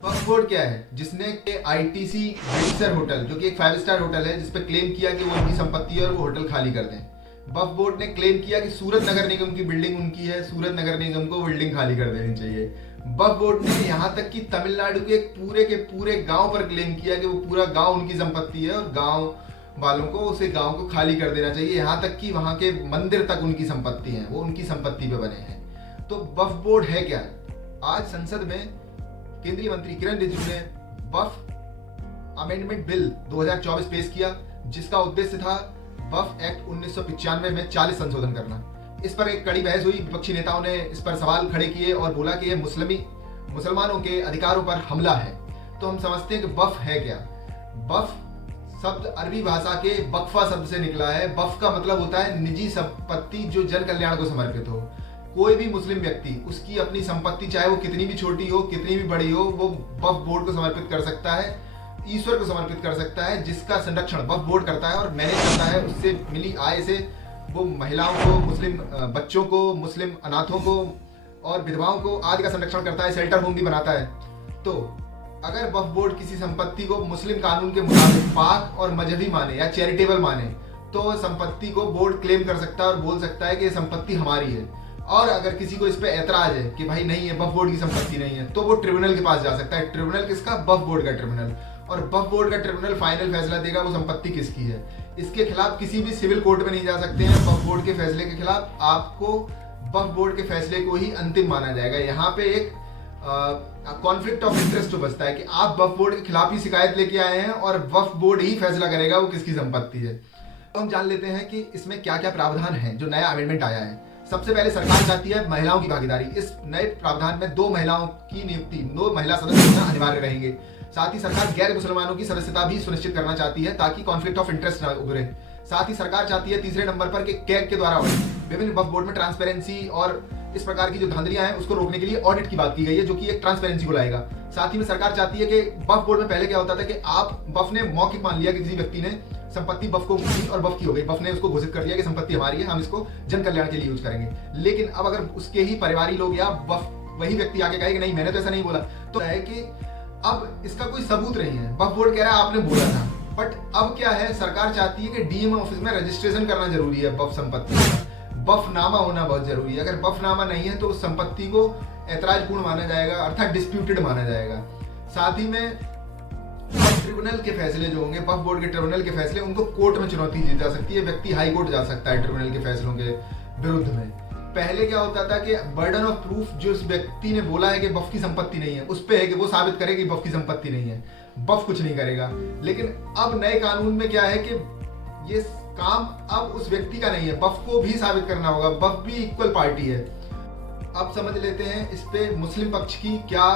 वक्फ board क्या है जिसने आईटीसी विंडसर होटल जो कि एक 5 स्टार होटल है जिस पे क्लेम किया कि वो उनकी संपत्ति है और वो होटल खाली कर दें। वक्फ बोर्ड ने क्लेम किया कि सूरत नगर निगम की बिल्डिंग उनकी है, सूरत नगर निगम को बिल्डिंग खाली कर देनी चाहिए। वक्फ बोर्ड ने यहाँ तक कि तमिलनाडु के पूरे गांव पर क्लेम किया कि वो पूरा गांव उनकी संपत्ति है और गांव वालों को उसे गांव को खाली कर देना चाहिए। यहाँ तक कि वहाँ के मंदिर तक उनकी संपत्ति है, वो उनकी संपत्ति पे बने हैं। तो वक्फ बोर्ड है क्या? आज संसद में केंद्रीय मंत्री किरण रिजिजू ने वक्फ अमेंडमेंट बिल 2024 पेश किया, जिसका उद्देश्य था वक्फ एक्ट 1995 में 40 संशोधन करना। इस पर एक कड़ी बहस हुई, विपक्षी नेताओं ने इस पर सवाल खड़े किए और बोला कि यह मुसलमानों के अधिकारों पर हमला है। तो हम समझते हैं कि वक्फ है क्या। वक्फ शब्द अरबी भाषा के वक्फा शब्द से निकला है। वक्फ का मतलब होता है निजी संपत्ति जो जन कल्याण को समर्पित हो। कोई भी मुस्लिम व्यक्ति उसकी अपनी संपत्ति चाहे वो कितनी भी छोटी हो कितनी भी बड़ी हो, वो वक्फ बोर्ड को समर्पित कर सकता है, ईश्वर को समर्पित कर सकता है, जिसका संरक्षण वक्फ बोर्ड करता है और मैनेज करता है। उससे मिली आय से वो महिलाओं को, मुस्लिम बच्चों को, मुस्लिम अनाथों को और विधवाओं को आदि का संरक्षण करता है, शेल्टर होम भी बनाता है। तो अगर वक्फ बोर्ड किसी संपत्ति को मुस्लिम कानून के मुताबिक पाक और मजहबी माने या चैरिटेबल माने तो संपत्ति को बोर्ड क्लेम कर सकता है और बोल सकता है कि ये संपत्ति हमारी है। और अगर किसी को इस पे ऐतराज है कि भाई नहीं, ये वक्फ बोर्ड की संपत्ति नहीं है, तो वो ट्रिब्यूनल के पास जा सकता है। ट्रिब्यूनल किसका? वक्फ बोर्ड का ट्रिब्यूनल। और वक्फ बोर्ड का ट्रिब्यूनल फाइनल फैसला देगा वो संपत्ति किसकी है। इसके खिलाफ किसी भी सिविल कोर्ट में नहीं जा सकते हैं। वक्फ बोर्ड के फैसले के खिलाफ आपको वक्फ बोर्ड के फैसले को ही अंतिम माना जाएगा। यहाँ पे एक कॉन्फ्लिक्ट ऑफ इंटरेस्ट जो बचता है कि आप वक्फ बोर्ड के खिलाफ ही शिकायत लेके आए हैं और वक्फ बोर्ड ही फैसला करेगा वो किसकी संपत्ति है। तो हम जान लेते हैं कि इसमें क्या क्या प्रावधान है जो नया अमेंडमेंट आया है। सबसे पहले सरकार चाहती है महिलाओं की भागीदारी। इस नए प्रावधान में 2 महिलाओं की नियुक्ति, 2 महिला सदस्य होना अनिवार्य रहेंगे। साथ ही सरकार गैर मुसलमानों की सदस्यता भी सुनिश्चित करना चाहती है ताकि कॉन्फ्लिक्ट ऑफ इंटरेस्ट ना उभरे। साथ ही सरकार चाहती है तीसरे नंबर पर कि कैग के द्वारा विभिन्न वक्फ बोर्ड में ट्रांसपेरेंसी और इस प्रकार की जो धांधलियां हैं उसको रोकने के लिए ऑडिट की बात की गई है, जो कि एक ट्रांसपेरेंसी को लाएगा। साथ ही में सरकार चाहती है कि वक्फ बोर्ड में पहले क्या होता था कि आप वक्फ ने मौखिक मान लिया कि किसी व्यक्ति ने संपत्ति वक्फ को दी और वक्फ की हो गई, वक्फ ने उसको घोषित कर दिया कि संपत्ति हमारी है, हम इसको जन कल्याण के लिए यूज करेंगे। लेकिन अब अगर उसके ही परिवारी लोग या वही व्यक्ति आके कहे कि नहीं मैंने तो ऐसा नहीं बोला, तो है कि अब इसका कोई सबूत नहीं है। वक्फ बोर्ड कह रहा है आपने बोला था, बट अब क्या है, सरकार चाहती है कि डीएम ऑफिस में रजिस्ट्रेशन करना जरूरी है वक्फ संपत्ति का। वक्फनामा होना बहुत जरूरी है। अगर वक्फनामा नहीं है तो उस संपत्ति को ऐतराजपूर्ण माना जाएगा, अर्थात डिस्प्यूटेड माना जाएगा। साथ ही में ट्रिब्यूनल के फैसले जो होंगे, वक्फ बोर्ड के ट्रिब्यूनल के फैसले, उनको कोर्ट में चुनौती दी जा सकती है। व्यक्ति हाई कोर्ट जा सकता है ट्रिब्यूनल के फैसलों के विरुद्ध में। पहले क्या होता था कि बर्डन ऑफ प्रूफ जो उस व्यक्ति ने बोला है कि वक्फ की संपत्ति नहीं है, उस पे है कि वो साबित करे कि वक्फ की संपत्ति नहीं है, वक्फ कुछ नहीं करेगा। लेकिन अब नए कानून में क्या है कि ये काम अब उस व्यक्ति का नहीं है, वक्फ को भी साबित करना होगा। वक्फ भी इक्वल पार्टी है। अब समझ लेते हैं इस पे मुस्लिम पक्ष की क्या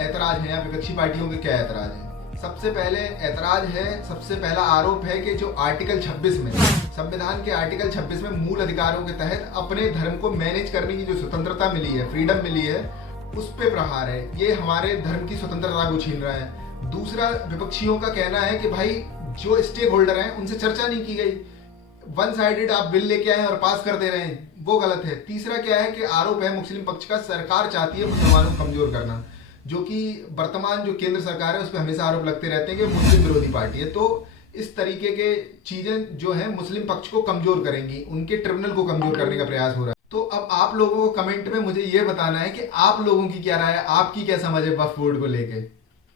ऐतराज है या विपक्षी पार्टियों के क्या ऐतराज है। सबसे पहले ऐतराज है, सबसे पहला आरोप है कि जो आर्टिकल 26 में, संविधान के आर्टिकल 26 में मूल अधिकारों के तहत अपने धर्म को मैनेज करने की जो स्वतंत्रता मिली है, फ्रीडम मिली है, उस पे प्रहार है। ये हमारे धर्म की स्वतंत्रता को छीन रहा है। दूसरा, विपक्षियों का कहना है कि भाई जो स्टेक होल्डर हैं उनसे चर्चा नहीं की गई, वन साइडेड आप बिल लेके आए और पास कर दे रहे हैं, वो गलत है। तीसरा क्या है कि आरोप है मुस्लिम पक्ष का, सरकार चाहती है मुसलमानों को कमजोर करना, जो कि वर्तमान जो केंद्र सरकार है उस पर हमेशा आरोप लगते रहते हैं कि मुस्लिम विरोधी पार्टी है। तो इस तरीके के चीजें जो है मुस्लिम पक्ष को कमजोर करेंगी, उनके ट्रिब्यूनल को कमजोर करने का प्रयास हो रहा है। तो अब आप लोगों को कमेंट में मुझे ये बताना है कि आप लोगों की क्या राय है, आपकी क्या समझ है वक्फ बोर्ड को लेके।